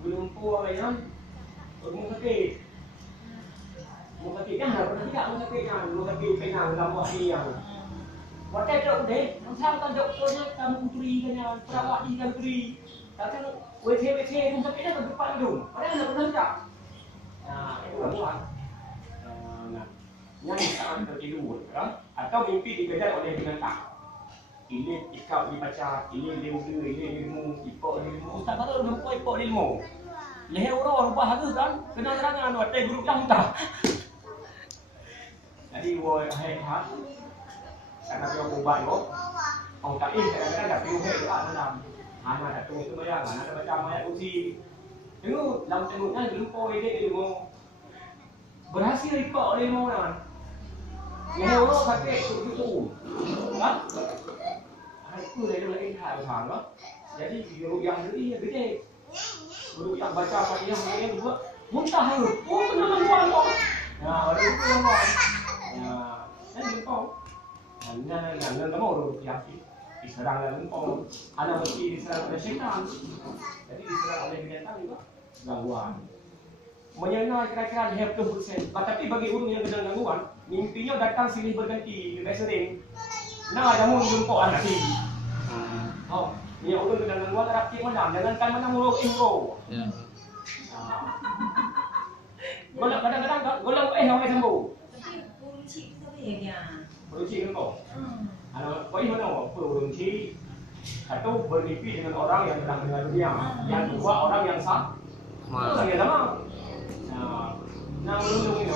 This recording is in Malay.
Berlumpur apa yang Rumah sakit. Rumah sakit kan pernah tidak rumah sakit kan? Rumah sakit penang dalam waktu yang waktu itu deh, masa kan doktornya kamu putri kan yang perawat di kan putri. Kata WC rumah sakit kan depan hidung. Padahal tidak pernah tidak. Nah, itu gangguan. Nah, yang sangat tertidur, kan? Atau mimpi dikejar oleh binatang. Ini ikap di pacar, ini lembu, ini ilmu, ipok ilmu. Ustaz kata lupa ipok ilmu. Leher orang lupa harus kan? Kena terangan waktu guru yang tak. Jadi boy hehat. Karena dia ubat itu, orang tak in kadang-kadang tak perlu hehat juga dalam. Anak tak tunggu itu bayang, anak tak baca ayat kursi. Tengok, dalam tengoknya lupa ilmu. Berhasil ipok ilmu kan? Leher orang sakit itu. Kan? Itu dari lain hal sama. Jadi guru yang gede. Guru yang baca apa yang buat muntah harus. Oh, kenapa buat kok? Nah, ada itu yang buat. Nah, saya lupa. Nah, kamu udah yakin. Diserang oleh lupa. Anak mesti diserang oleh syaitan. Jadi diserang oleh binatang juga gangguan. Menyenai kira-kira 50%. Tapi bagi burung yang kena gangguan, mimpinya datang silih berganti, lebih sering. Nah, kamu jumpa anak ni. Oh, ni ulun kena gangguan Arab cik malam, jangankan mana muruk info. Ya. Golak kadang-kadang golak awak sembuh. Tapi burung cik tu apa ya? Burung cik kan kau? Kau ini mana? Burung cik satu bermimpi dengan orang yang sedang meninggal dunia, yang dua orang yang sama. Orang yang sama. Nah, ulun ini